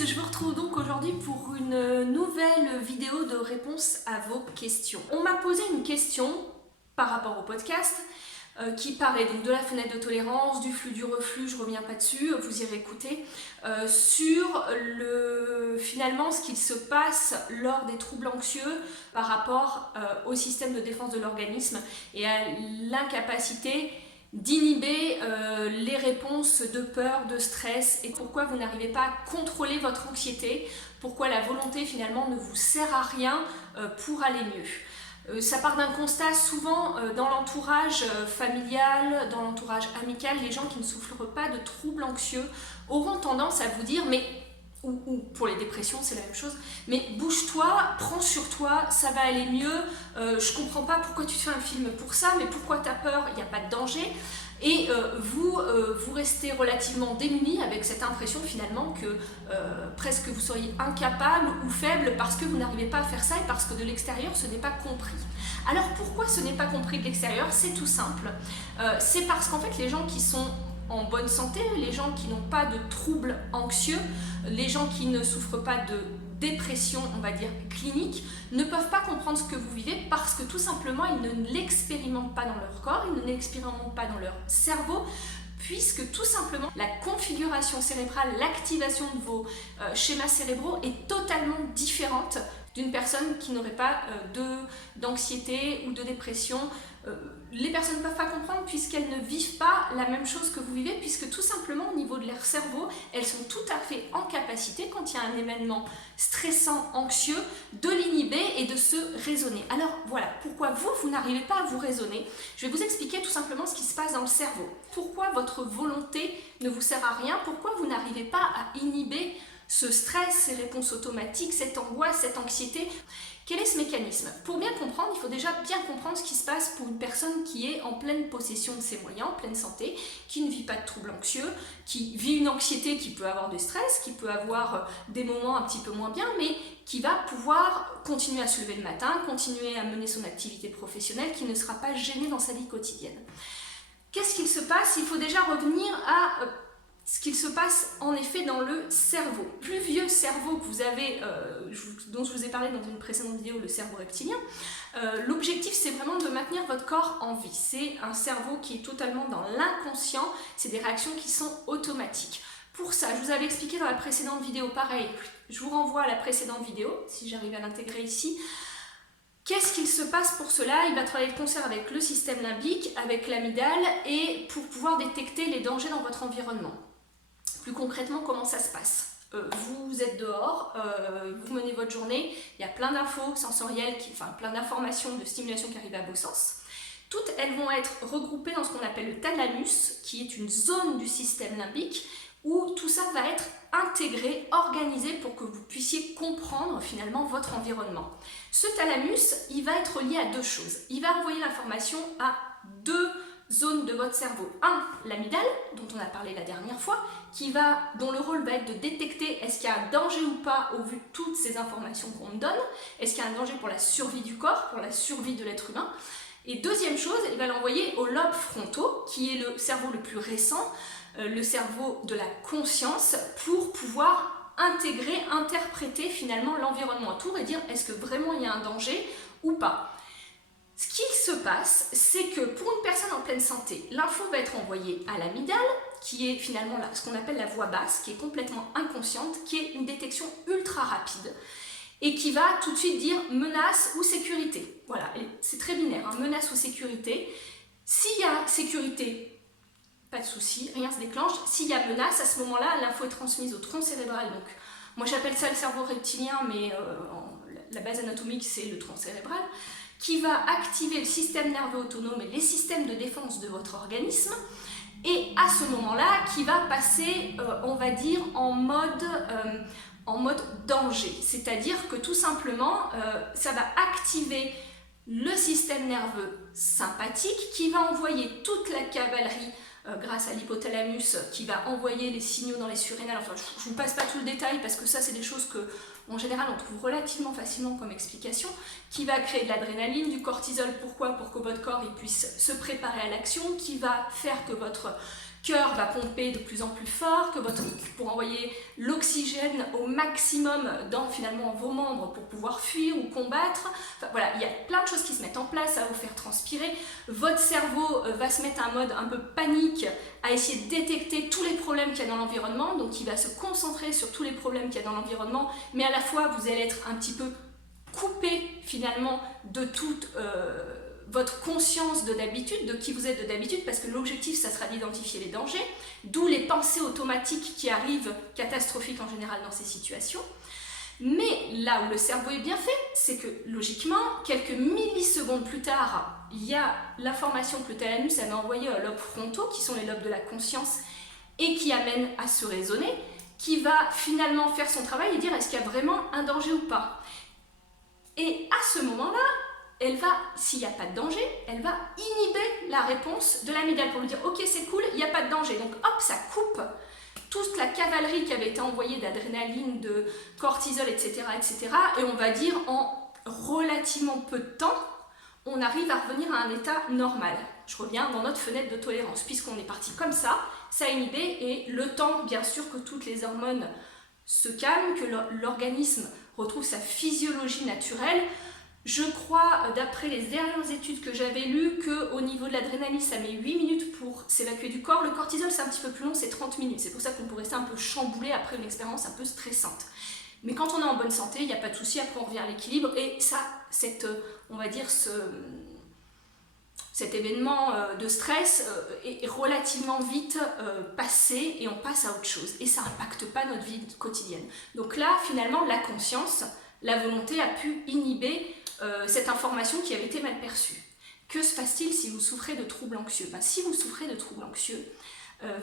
tous, je vous retrouve donc aujourd'hui pour une nouvelle vidéo de réponse à vos questions. On m'a posé une question par rapport au podcast qui parlait donc de la fenêtre de tolérance, du flux, du reflux, je reviens pas dessus, vous irez écouter, sur finalement ce qu'il se passe lors des troubles anxieux par rapport au système de défense de l'organisme et à l'incapacité d'inhiber les réponses de peur, de stress et pourquoi vous n'arrivez pas à contrôler votre anxiété, pourquoi la volonté finalement ne vous sert à rien pour aller mieux. Ça part d'un constat souvent dans l'entourage familial, dans l'entourage amical, les gens qui ne souffrent pas de troubles anxieux auront tendance à vous dire mais ou pour les dépressions c'est la même chose, mais bouge-toi, prends sur toi, ça va aller mieux, je comprends pas pourquoi tu te fais un film pour ça, mais pourquoi t'as peur, il n'y a pas de danger. Et vous restez relativement démunis avec cette impression finalement que presque vous seriez incapable ou faible parce que vous n'arrivez pas à faire ça et parce que de l'extérieur ce n'est pas compris. Alors pourquoi ce n'est pas compris de l'extérieur? C'est tout simple, c'est parce qu'en fait les gens qui sont en bonne santé, les gens qui n'ont pas de troubles anxieux, les gens qui ne souffrent pas de dépression, on va dire, clinique, ne peuvent pas comprendre ce que vous vivez parce que tout simplement, ils ne l'expérimentent pas dans leur corps, ils ne l'expérimentent pas dans leur cerveau, puisque tout simplement, la configuration cérébrale, l'activation de vos schémas cérébraux est totalement différente d'une personne qui n'aurait pas d'anxiété ou de dépression. Les personnes ne peuvent pas comprendre puisqu'elles ne vivent pas la même chose que vous vivez, puisque tout simplement au niveau de leur cerveau, elles sont tout à fait en capacité, quand il y a un événement stressant, anxieux, de l'inhiber et de se raisonner. Alors voilà, pourquoi vous n'arrivez pas à vous raisonner? Je vais vous expliquer tout simplement ce qui se passe dans le cerveau. Pourquoi votre volonté ne vous sert à rien? Pourquoi vous n'arrivez pas à inhiber ce stress, ces réponses automatiques, cette angoisse, cette anxiété? Quel est ce mécanisme? Pour bien comprendre, il faut déjà bien comprendre ce qui se passe pour une personne qui est en pleine possession de ses moyens, en pleine santé, qui ne vit pas de troubles anxieux, qui vit une anxiété qui peut avoir du stress, qui peut avoir des moments un petit peu moins bien, mais qui va pouvoir continuer à se lever le matin, continuer à mener son activité professionnelle, qui ne sera pas gêné dans sa vie quotidienne. Qu'est-ce qu'il se passe? Il faut déjà revenir à ce qu'il se passe en effet dans le cerveau. Le plus vieux cerveau que vous avez, dont je vous ai parlé dans une précédente vidéo, le cerveau reptilien, l'objectif c'est vraiment de maintenir votre corps en vie. C'est un cerveau qui est totalement dans l'inconscient, c'est des réactions qui sont automatiques. Pour ça, je vous avais expliqué dans la précédente vidéo, pareil, je vous renvoie à la précédente vidéo, si j'arrive à l'intégrer ici. Qu'est-ce qu'il se passe pour cela? Il va travailler de concert avec le système limbique, avec l'amygdale, et pour pouvoir détecter les dangers dans votre environnement. Plus concrètement, comment ça se passe? Vous êtes dehors, vous menez votre journée, il y a plein d'infos sensorielles, plein d'informations, de stimulation qui arrivent à vos sens. Toutes elles vont être regroupées dans ce qu'on appelle le thalamus, qui est une zone du système limbique, où tout ça va être intégré, organisé pour que vous puissiez comprendre finalement votre environnement. Ce thalamus, il va être lié à deux choses. Il va envoyer l'information à deux zones de votre cerveau. Un, l'amygdale, dont on a parlé la dernière fois, dont le rôle va être de détecter est-ce qu'il y a un danger ou pas au vu de toutes ces informations qu'on me donne, est-ce qu'il y a un danger pour la survie du corps, pour la survie de l'être humain. Et deuxième chose, il va l'envoyer aux lobes frontaux, qui est le cerveau le plus récent, le cerveau de la conscience, pour pouvoir intégrer, interpréter finalement l'environnement autour et dire est-ce que vraiment il y a un danger ou pas. Ce qui se passe, c'est que pour une personne en pleine santé, l'info va être envoyée à l'amygdale, qui est finalement ce qu'on appelle la voix basse, qui est complètement inconsciente, qui est une détection ultra rapide, et qui va tout de suite dire menace ou sécurité. Voilà, c'est très binaire, hein, menace ou sécurité. S'il y a sécurité, pas de souci, rien se déclenche. S'il y a menace, à ce moment-là, l'info est transmise au tronc cérébral. Donc, moi j'appelle ça le cerveau reptilien, mais la base anatomique c'est le tronc cérébral, qui va activer le système nerveux autonome et les systèmes de défense de votre organisme, et à ce moment-là, qui va passer, on va dire, en mode danger. C'est-à-dire que tout simplement, ça va activer le système nerveux sympathique qui va envoyer toute la cavalerie grâce à l'hypothalamus qui va envoyer les signaux dans les surrénales. Enfin, je ne vous passe pas tout le détail parce que ça, c'est des choses que, en général, on trouve relativement facilement comme explication, qui va créer de l'adrénaline, du cortisol. Pourquoi? Pour que votre corps il puisse se préparer à l'action, qui va faire que votre cœur va pomper de plus en plus fort, pour envoyer l'oxygène au maximum dans finalement vos membres pour pouvoir fuir ou combattre. Enfin, voilà, il y a plein de choses qui se mettent en place, ça va vous faire transpirer. Votre cerveau va se mettre en mode un peu panique, à essayer de détecter tous les problèmes qu'il y a dans l'environnement, donc il va se concentrer sur tous les problèmes qu'il y a dans l'environnement, mais à la fois vous allez être un petit peu coupé finalement de toute votre conscience de d'habitude, de qui vous êtes de d'habitude, parce que l'objectif, ça sera d'identifier les dangers, d'où les pensées automatiques qui arrivent catastrophiques en général dans ces situations. Mais là où le cerveau est bien fait, c'est que logiquement, quelques millisecondes plus tard, il y a l'information que le thalamus avait envoyée aux lobes frontaux, qui sont les lobes de la conscience, et qui amène à se raisonner, qui va finalement faire son travail et dire est-ce qu'il y a vraiment un danger ou pas. Et à ce moment-là, elle va, s'il n'y a pas de danger, elle va inhiber la réponse de l'amygdale pour lui dire ok c'est cool, il n'y a pas de danger. Donc hop, ça coupe toute la cavalerie qui avait été envoyée d'adrénaline, de cortisol, etc., etc. Et on va dire en relativement peu de temps, on arrive à revenir à un état normal. Je reviens dans notre fenêtre de tolérance, puisqu'on est parti comme ça a inhibé, et le temps, bien sûr, que toutes les hormones se calment, que l'organisme retrouve sa physiologie naturelle. Je crois, d'après les dernières études que j'avais lues, qu'au niveau de l'adrénaline, ça met 8 minutes pour s'évacuer du corps. Le cortisol, c'est un petit peu plus long, c'est 30 minutes. C'est pour ça qu'on peut rester un peu chamboulé après une expérience un peu stressante. Mais quand on est en bonne santé, il n'y a pas de souci, après on revient à l'équilibre. Et ça, on va dire, cet événement de stress est relativement vite passé et on passe à autre chose. Et ça n'impacte pas notre vie quotidienne. Donc là, finalement, la conscience, la volonté a pu inhiber cette information qui avait été mal perçue. Que se passe-t-il si vous souffrez de troubles anxieux? Si vous souffrez de troubles anxieux,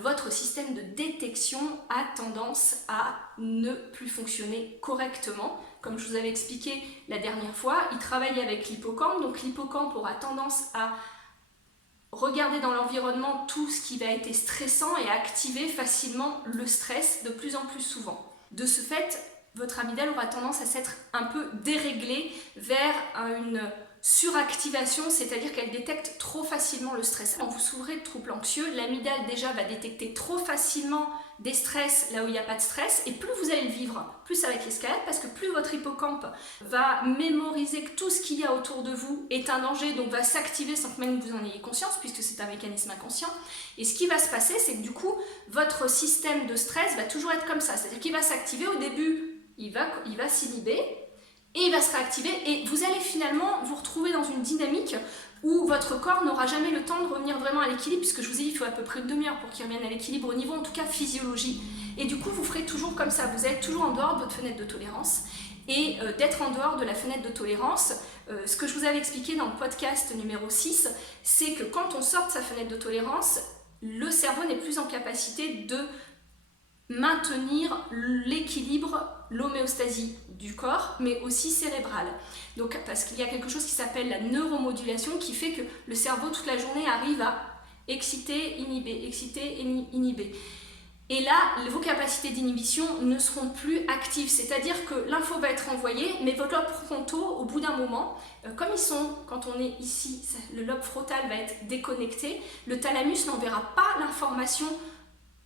votre système de détection a tendance à ne plus fonctionner correctement. Comme je vous avais expliqué la dernière fois, il travaille avec l'hippocampe, donc l'hippocampe aura tendance à regarder dans l'environnement tout ce qui va être stressant et à activer facilement le stress de plus en plus souvent. De ce fait, votre amygdale aura tendance à s'être un peu déréglée vers une suractivation, c'est-à-dire qu'elle détecte trop facilement le stress. Quand vous souffrez de troubles anxieux, l'amygdale déjà va détecter trop facilement des stress là où il n'y a pas de stress, et plus vous allez le vivre, plus ça va être l'escalade, parce que plus votre hippocampe va mémoriser que tout ce qu'il y a autour de vous est un danger, donc va s'activer sans que même vous en ayez conscience, puisque c'est un mécanisme inconscient. Et ce qui va se passer, c'est que du coup, votre système de stress va toujours être comme ça, c'est-à-dire qu'il va s'activer au début, il va s'inhiber, et il va se réactiver, et vous allez finalement vous retrouver dans une dynamique où votre corps n'aura jamais le temps de revenir vraiment à l'équilibre, puisque je vous ai dit qu'il faut à peu près une demi-heure pour qu'il revienne à l'équilibre au niveau en tout cas physiologie. Et du coup vous ferez toujours comme ça, vous êtes toujours en dehors de votre fenêtre de tolérance, et d'être en dehors de la fenêtre de tolérance, ce que je vous avais expliqué dans le podcast numéro 6, c'est que quand on sort de sa fenêtre de tolérance, le cerveau n'est plus en capacité de maintenir l'équilibre, l'homéostasie du corps, mais aussi cérébrale. Donc, parce qu'il y a quelque chose qui s'appelle la neuromodulation, qui fait que le cerveau toute la journée arrive à exciter, inhiber. Et là, vos capacités d'inhibition ne seront plus actives, c'est-à-dire que l'info va être envoyée, mais vos lobes frontaux, au bout d'un moment, comme ils sont, quand on est ici, le lobe frontal va être déconnecté, le thalamus n'enverra pas l'information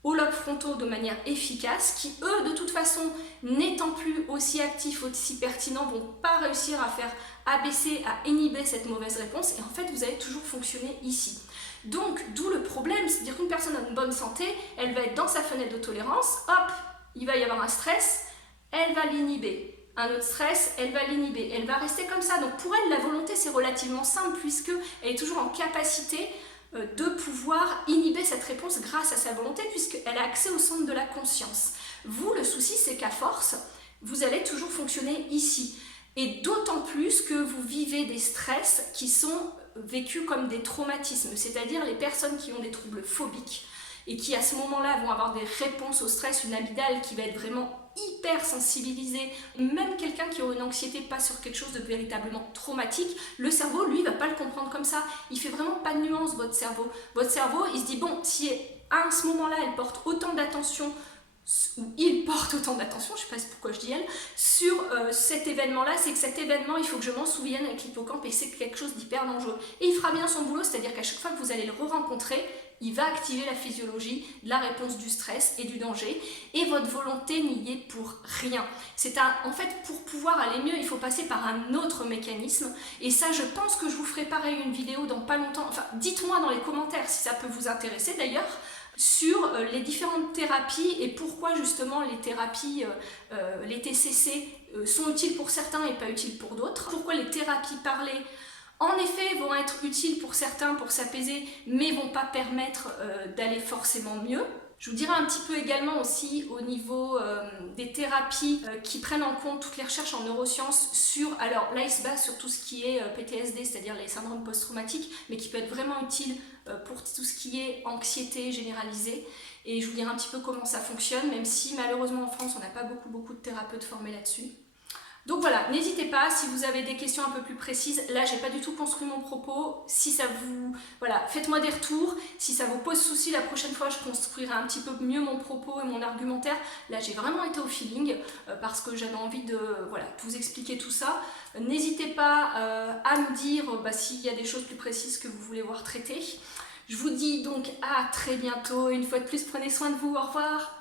aux lobes frontaux de manière efficace, qui eux, de toute façon, n'étant plus aussi actifs, aussi pertinents, vont pas réussir à faire abaisser, à inhiber cette mauvaise réponse, et en fait, vous allez toujours fonctionner ici. Donc, d'où le problème, c'est-à-dire qu'une personne en bonne santé, elle va être dans sa fenêtre de tolérance, hop, il va y avoir un stress, elle va l'inhiber. Un autre stress, elle va l'inhiber. Elle va rester comme ça. Donc pour elle, la volonté, c'est relativement simple, puisqu'elle est toujours en capacité de pouvoir inhiber cette réponse grâce à sa volonté, puisqu'elle a accès au centre de la conscience. Vous, le souci, c'est qu'à force, vous allez toujours fonctionner ici. Et d'autant plus que vous vivez des stress qui sont vécus comme des traumatismes, c'est-à-dire les personnes qui ont des troubles phobiques et qui à ce moment-là vont avoir des réponses au stress, une amygdale qui va être vraiment hyper sensibilisée, même quelqu'un qui aura une anxiété pas sur quelque chose de véritablement traumatique, le cerveau, lui, va pas le comprendre comme ça. Il fait vraiment pas de nuance, votre cerveau. Votre cerveau, il se dit, bon, si à ce moment-là, elle porte autant d'attention, ou il porte autant d'attention, je ne sais pas pourquoi je dis elle, sur cet événement-là, c'est que cet événement, il faut que je m'en souvienne avec l'hippocampe et c'est quelque chose d'hyper dangereux. Et il fera bien son boulot, c'est-à-dire qu'à chaque fois que vous vous allez le re-rencontrer, il va activer la physiologie de la réponse du stress et du danger et votre volonté n'y est pour rien. En fait, pour pouvoir aller mieux, il faut passer par un autre mécanisme et ça, je pense que je vous ferai pareil une vidéo dans pas longtemps. Enfin, dites-moi dans les commentaires si ça peut vous intéresser d'ailleurs sur les différentes thérapies et pourquoi justement les thérapies, les TCC sont utiles pour certains et pas utiles pour d'autres. Pourquoi les thérapies parlées en effet vont être utiles pour certains pour s'apaiser, mais vont pas permettre d'aller forcément mieux. Je vous dirai un petit peu également aussi au niveau des thérapies qui prennent en compte toutes les recherches en neurosciences sur, alors là il se base sur tout ce qui est PTSD, c'est-à-dire les syndromes post-traumatiques, mais qui peut être vraiment utile pour tout ce qui est anxiété généralisée. Et je vous dirai un petit peu comment ça fonctionne, même si malheureusement en France on n'a pas beaucoup de thérapeutes formés là-dessus. Donc voilà, n'hésitez pas, si vous avez des questions un peu plus précises, là j'ai pas du tout construit mon propos, si ça vous... Voilà, faites-moi des retours, si ça vous pose souci la prochaine fois je construirai un petit peu mieux mon propos et mon argumentaire. Là j'ai vraiment été au feeling parce que j'avais envie de vous expliquer tout ça. N'hésitez pas à me dire s'il y a des choses plus précises que vous voulez voir traitées. Je vous dis donc à très bientôt, une fois de plus prenez soin de vous, au revoir.